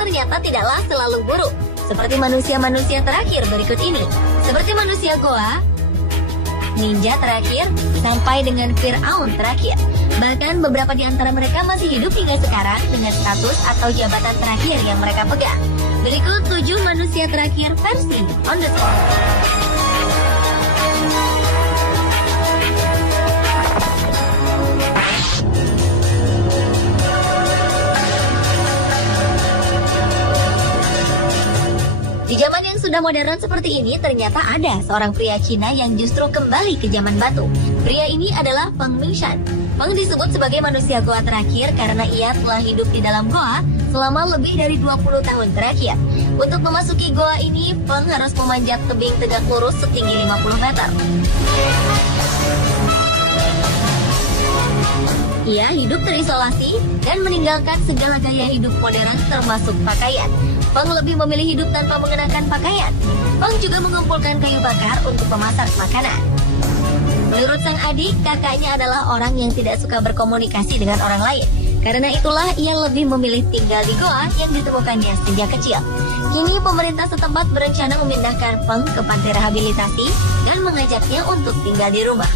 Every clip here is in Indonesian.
ternyata tidaklah selalu buruk, seperti manusia-manusia terakhir berikut ini. Seperti manusia goa, ninja terakhir, sampai dengan Fir'aun terakhir. Bahkan beberapa di antara mereka masih hidup hingga sekarang dengan status atau jabatan terakhir yang mereka pegang. Berikut 7 manusia terakhir versi On The Spot. Di zaman yang sudah modern seperti ini, ternyata ada seorang pria Cina yang justru kembali ke zaman batu. Pria ini adalah Feng Mingshan. Feng disebut sebagai manusia goa terakhir karena ia telah hidup di dalam goa selama lebih dari 20 tahun terakhir. Untuk memasuki goa ini, Feng harus memanjat tebing tegak lurus setinggi 50 meter. Ia hidup terisolasi dan meninggalkan segala gaya hidup modern termasuk pakaian. Feng lebih memilih hidup tanpa mengenakan pakaian. Feng juga mengumpulkan kayu bakar untuk memasak makanan. Menurut sang adik, kakaknya adalah orang yang tidak suka berkomunikasi dengan orang lain. Karena itulah ia lebih memilih tinggal di goa yang ditemukannya sejak kecil. Kini pemerintah setempat berencana memindahkan Feng ke panti rehabilitasi dan mengajaknya untuk tinggal di rumah.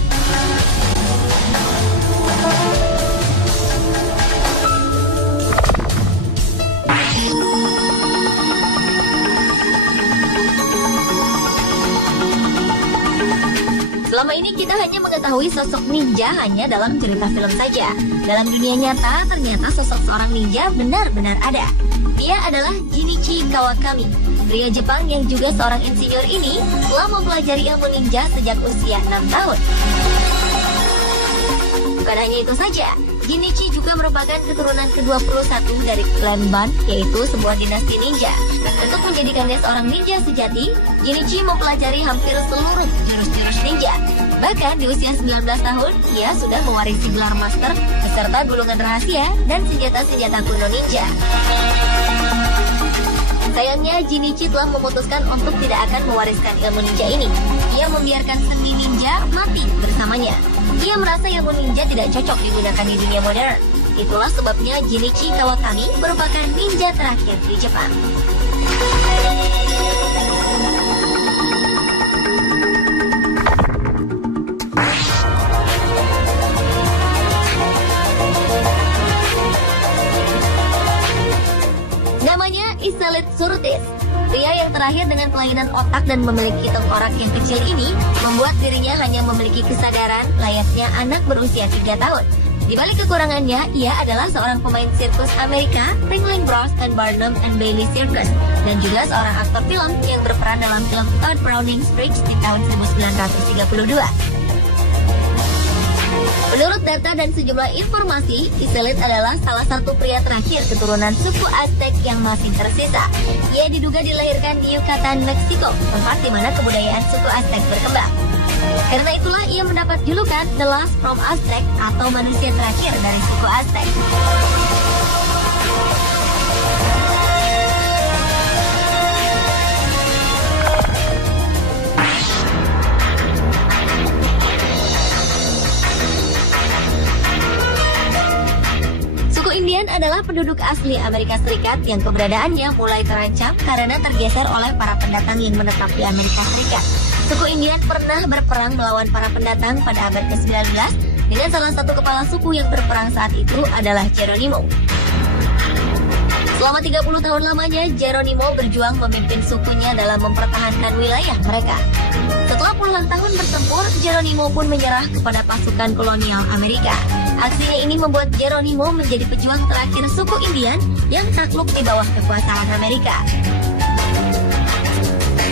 Selama ini kita hanya mengetahui sosok ninja hanya dalam cerita film saja. Dalam dunia nyata, ternyata sosok seorang ninja benar-benar ada. Dia adalah Jinichi Kawakami. Pria Jepang yang juga seorang insinyur ini telah mempelajari ilmu ninja sejak usia 6 tahun. Bukan hanya itu saja, Jinichi juga merupakan keturunan ke-21 dari klan Ban, yaitu sebuah dinasti ninja. Untuk menjadikannya seorang ninja sejati, Jinichi mempelajari hampir seluruh jurus-jurus ninja. Bahkan di usia 19 tahun, ia sudah mewarisi gelar master beserta gulungan rahasia dan senjata-senjata kuno ninja. Sayangnya, Jinichi telah memutuskan untuk tidak akan mewariskan ilmu ninja ini. Ia membiarkan seni ninja mati bersamanya. Ia merasa ilmu ninja tidak cocok digunakan di dunia modern. Itulah sebabnya Jinichi Kawakami merupakan ninja terakhir di Jepang. Namanya Iselit Surtis. Pria yang terakhir dengan kelainan otak dan memiliki tengkorak yang kecil ini membuat dirinya hanya memiliki kesadaran layaknya anak berusia 3 tahun. Di balik kekurangannya, ia adalah seorang pemain sirkus Amerika, Ringling Bros and Barnum and Bailey Circus, dan juga seorang aktor film yang berperan dalam film Todd Browning's Bridge di tahun 1932. Menurut data dan sejumlah informasi, Iselit adalah salah satu pria terakhir keturunan suku Aztec yang masih tersisa. Ia diduga dilahirkan di Yucatan, Meksiko, tempat di mana kebudayaan suku Aztec berkembang. Karena itulah ia mendapat julukan The Last from Aztec atau manusia terakhir dari suku Aztec. Indian adalah penduduk asli Amerika Serikat yang keberadaannya mulai terancam karena tergeser oleh para pendatang yang menetap di Amerika Serikat. Suku Indian pernah berperang melawan para pendatang pada abad ke-19 dengan salah satu kepala suku yang berperang saat itu adalah Geronimo. Selama 30 tahun lamanya, Geronimo berjuang memimpin sukunya dalam mempertahankan wilayah mereka. Setelah puluhan tahun bertempur, Geronimo pun menyerah kepada pasukan kolonial Amerika. Aksinya ini membuat Geronimo menjadi pejuang terakhir suku Indian yang takluk di bawah kekuasaan Amerika.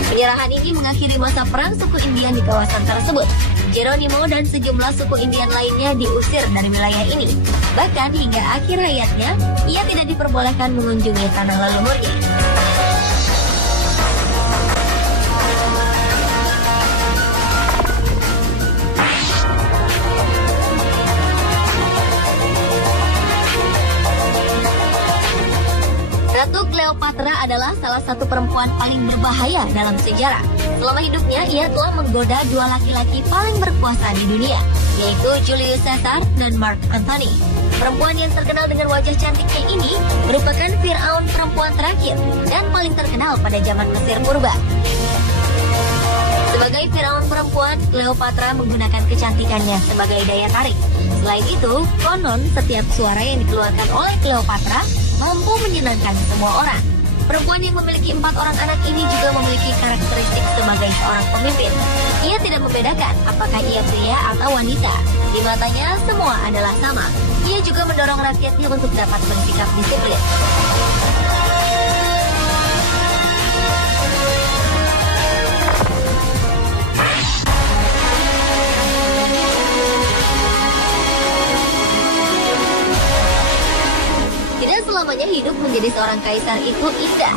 Penyerahan ini mengakhiri masa perang suku Indian di kawasan tersebut. Geronimo dan sejumlah suku Indian lainnya diusir dari wilayah ini. Bahkan hingga akhir hayatnya, ia tidak diperbolehkan mengunjungi tanah leluhurnya. Ratu Cleopatra adalah salah satu perempuan paling berbahaya dalam sejarah. Selama hidupnya, ia telah menggoda dua laki-laki paling berkuasa di dunia, yaitu Julius Caesar dan Mark Antony. Perempuan yang terkenal dengan wajah cantiknya ini merupakan Firaun perempuan terakhir dan paling terkenal pada zaman Mesir purba. Sebagai Firaun perempuan, Cleopatra menggunakan kecantikannya sebagai daya tarik. Selain itu, konon setiap suara yang dikeluarkan oleh Cleopatra mampu menyenangkan semua orang. Perempuan yang memiliki 4 orang anak ini juga memiliki karakteristik sebagai seorang pemimpin. Ia tidak membedakan apakah ia pria atau wanita. Di matanya, semua adalah sama. Ia juga mendorong rakyatnya untuk dapat bersikap disiplin. Tidak selamanya hidup menjadi seorang kaisar itu indah.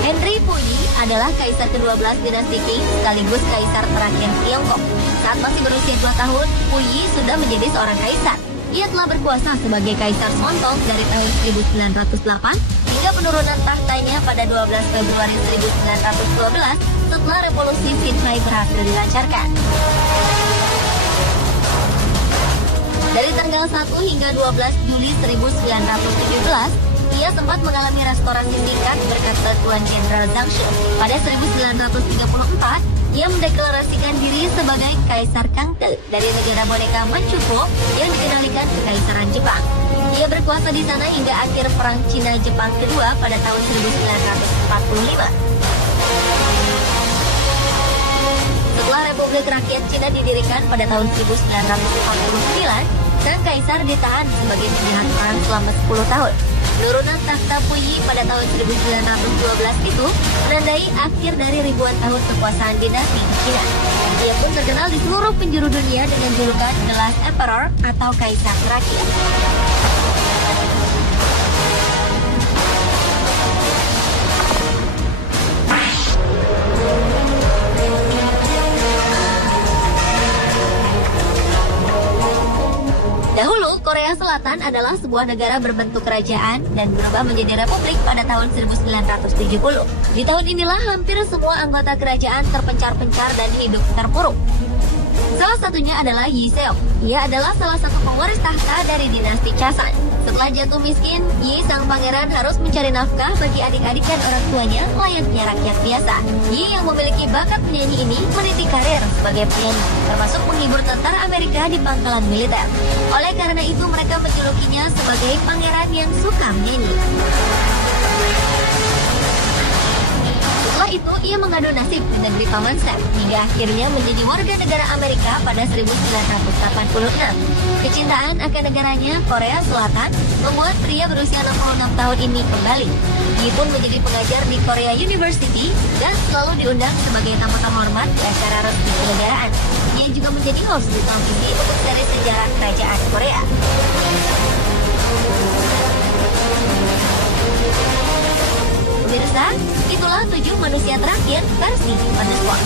Henry Puyi adalah kaisar ke-12 dinasti Qing sekaligus kaisar terakhir Tiongkok. Saat masih berusia 2 tahun, Puyi sudah menjadi seorang kaisar. Ia telah berkuasa sebagai kaisar Songtong dari tahun 1908 hingga penurunan tahtanya pada 12 Februari 1912 setelah revolusi Xinhai berhasil dilancarkan. Dari tanggal 1 hingga 12 Juli 1917, ia sempat mengalami restorasi singkat berkat bantuan Jenderal Zhang Shi. Pada 1934, ia mendeklarasikan diri sebagai Kaisar Kangte dari negara boneka Manchukuo yang dikendalikan Kekaisaran Jepang. Ia berkuasa di sana hingga akhir Perang Cina-Jepang kedua pada tahun 1945. Setelah Republik Rakyat Cina didirikan pada tahun 1949, sang kaisar ditahan sebagai penjahat perang selama 10 tahun. Penurunan takhta Puyi pada tahun 1912 itu menandai akhir dari ribuan tahun kekuasaan dinasti Cina. Ia pun terkenal di seluruh penjuru dunia dengan julukan The Last Emperor atau Kaisar Terakhir. Dahulu, Korea Selatan adalah sebuah negara berbentuk kerajaan dan berubah menjadi republik pada tahun 1970. Di tahun inilah hampir semua anggota kerajaan terpencar-pencar dan hidup terpuruk. Salah satunya adalah Yi Seong. Ia adalah salah satu pewaris tahta dari dinasti Chasan. Setelah jatuh miskin, Yi sang pangeran harus mencari nafkah bagi adik-adik dan orang tuanya layaknya rakyat biasa. Yi yang memiliki bakat menyanyi ini meniti karir sebagai penyanyi, termasuk menghibur tentara Amerika di pangkalan militer. Oleh karena itu mereka menjulukinya sebagai pangeran yang suka menyanyi. Setelah itu, ia mengadu nasib di negeri Paman Sam hingga akhirnya menjadi warga negara Amerika pada 1986. Kecintaan akan negaranya, Korea Selatan, membuat pria berusia 66 tahun ini kembali. Ia pun menjadi pengajar di Korea University dan selalu diundang sebagai tamu terhormat di acara resmi kenegaraan. Ia juga menjadi host di televisi untuk seri sejarah kerajaan Korea. Pemirsa, itulah 7 manusia terakhir versi On The Spot.